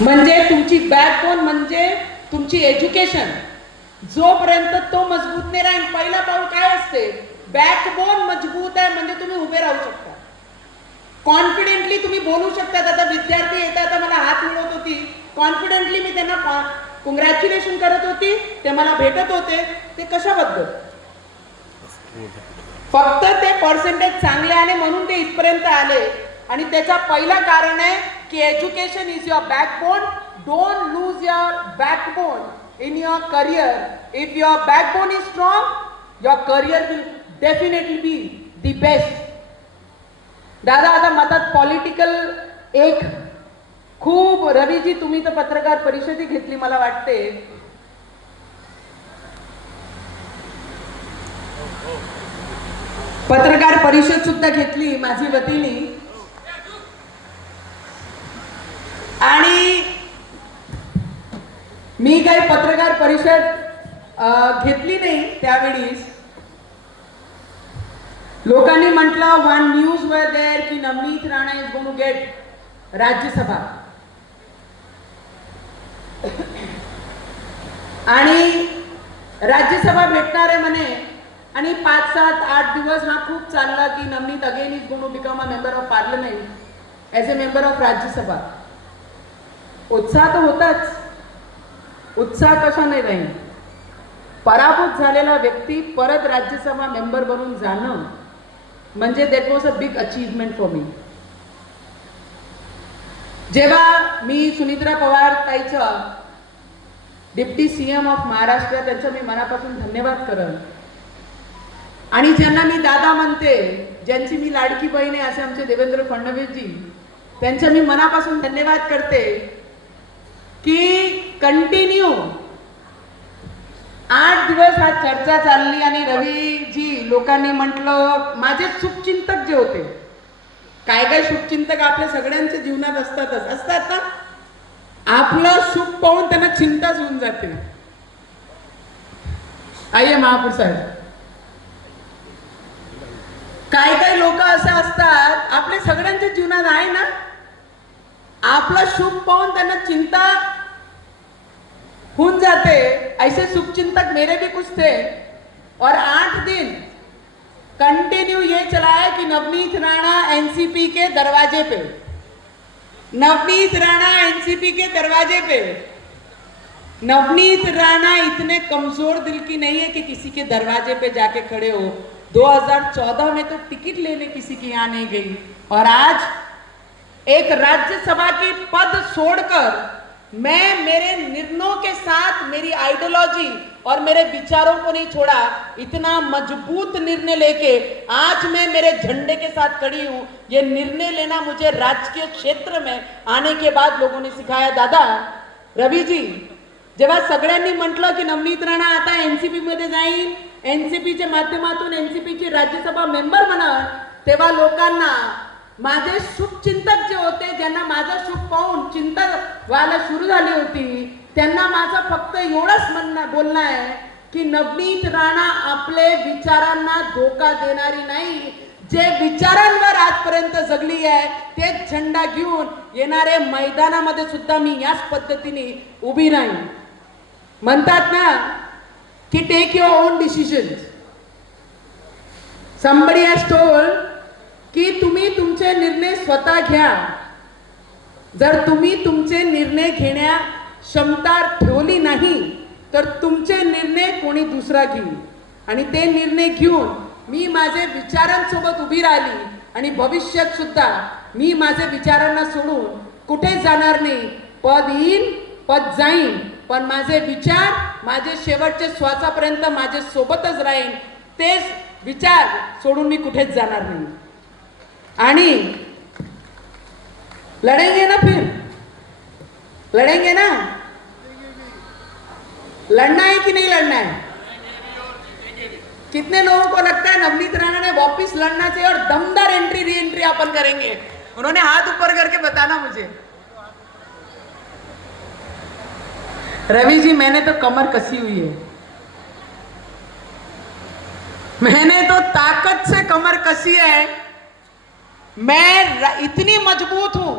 म्हणजे तुमची बॅकबोन म्हणजे तुमची एज्युकेशन. जोपर्यंत तो मजबूत नाही राहील, पहिला पाऊल काय असते, बॅकबोन मजबूत आहे म्हणजे तुम्ही उभे राहू शकता, कॉन्फिडेंटली तुम्ही बोलू शकता. आता विद्यार्थी येतात, आता मला हात मिळवत होती, कॉन्फिडेंटली मी त्यांना कॉंग्रॅच्युलेशन करत होती, ते मला भेटत होते. ते कशाबद्दल, फक्त ते पर्सेंटेज चांगले आले म्हणून ते इथपर्यंत आले. आणि त्याचा पहिला कारण आहे की education is your backbone. Don't lose your backbone in your career. If your backbone is strong, your career will definitely be the best. दादा आता मतात पॉलिटिकल एक खूप, रवीजी तुम्ही तर पत्रकार परिषदही घेतली मला वाटते, पत्रकार परिषद सुद्धा घेतली माझी वतीने. आणि मी काही पत्रकार परिषद घेतली नाही त्यावेळी. लोकांनी म्हटलं, वन न्यूज वर देअर की Navneet Rana is going to get Rajya. Sabha Rajya भेटणार आहे म्हणे. आणि 5, 7, 8 दिवस हा खूप चालला की Navneet again is going to become a member of parliament as a member of Rajya. Sabha तर होताच, उत्साह कशा नाही राहील. पराभूत झालेला व्यक्ती परत राज्यसभा मेंबर बनून जाणं म्हणजे that was a big achievement for me. जेव्हा मी सुनित्रा पवार ताईच्या डिप्टी सीएम ऑफ महाराष्ट्र, त्यांचा मी मनापासून धन्यवाद करन. आणि ज्यांना मी दादा म्हणते, ज्यांची मी लाडकी बहीण आहे असे आमचे देवेंद्र फडणवीसजी, त्यांचा मी मनापासून धन्यवाद करते की कंटिन्यू 8 दिवस हा चर्चा चालली. आणि रवीजी लोकांनी म्हटलं, माझे शुभचिंतक जे होते, काय काय शुभचिंतक आपल्या सगळ्यांच्या जीवनात असतात ना, आपलं शुभ पाहून त्यांना चिंताच होऊन जाते. आइए महापौर साहेब, काय काय लोक असे असतात आपल्या सगळ्यांच्या जीवनात आहे ना, आपलं शुभ पाहून त्यांना चिंता होऊन जाते. ऐसे शुभचिंतक मेरे भी कुछ थे. और 8 दिन कंटिन्यू ये चला है कि नवनीत राणा एनसीपी के दरवाजे पे, नवनीत राणा एनसीपी के दरवाजे पे. नवनीत राणा इतने कमजोर दिल की नहीं है कि किसी के दरवाजे पे जाके खड़े हो. 2014 में तो टिकट लेने किसी के यहाँ नहीं गई, और आज एक राज्यसभा की पद छोड़कर मैं मेरे निर्णयों के साथ मेरी आइडियोलॉजी और मेरे विचारों को नहीं छोड़ा. इतना मजबूत निर्णय लेके आज मैं मेरे झंडे के साथ खड़ी हूं. ये निर्णय लेना मुझे राजकीय क्षेत्र में आने के बाद लोगों ने सिखाया. दादा रवीजी, जेव्हा सगळ्यांनी म्हटलं की नवनीत राणा आता एनसीपी मध्ये जाईल, एनसीपीच्या माध्यमातून एनसीपीची राज्यसभा मेंबर बनणार, तेव्हा लोकांना माझे शुभचिंतक जे होते, ज्यांना माझा शुभ पाहून चिंता व्हायला सुरू झाली होती, त्यांना माझं फक्त एवढंच बोलणं आहे की नवनीत राणा आपले विचारांना धोका देणारी नाही. जे विचारांवर आजपर्यंत जगली आहे तेच झेंडा घेऊन येणारे मैदानामध्ये सुद्धा मी याच पद्धतीने उभी राहीन. म्हणतात ना की take your own decisions. Somebody has told की तुम्ही तुमचे निर्णय स्वतः घ्या. जर तुम्ही तुमचे निर्णय घेण्या क्षमता ठेवली नाही तर तुमचे निर्णय कोणी दुसरा घेईल. आणि ते निर्णय घेऊन मी माझे विचारांसोबत उभी राहिली. आणि भविष्यात सुद्धा मी माझे विचारांना सोडून कुठे जाणार नाही. पद येईल, पद जाईन, पण माझे विचार माझे शेवटच्या श्वासापर्यंत माझे सोबतच राहीन. तेच विचार सोडून मी कुठेच जाणार नाही. आणि लढेंगे ना, फिर लड़ेंगे ना. लड़ना है कि नहीं लड़ना है? कितने लोगों को लगता है नवनीत राणा ने वापिस लड़ना चाहिए और दमदार एंट्री री एंट्री अपन करेंगे? उन्होंने हाथ ऊपर करके बताना मुझे. रवि जी, मैंने तो कमर कसी हुई है, मैंने तो ताकत से कमर कसी है. मैं इतनी मजबूत हूं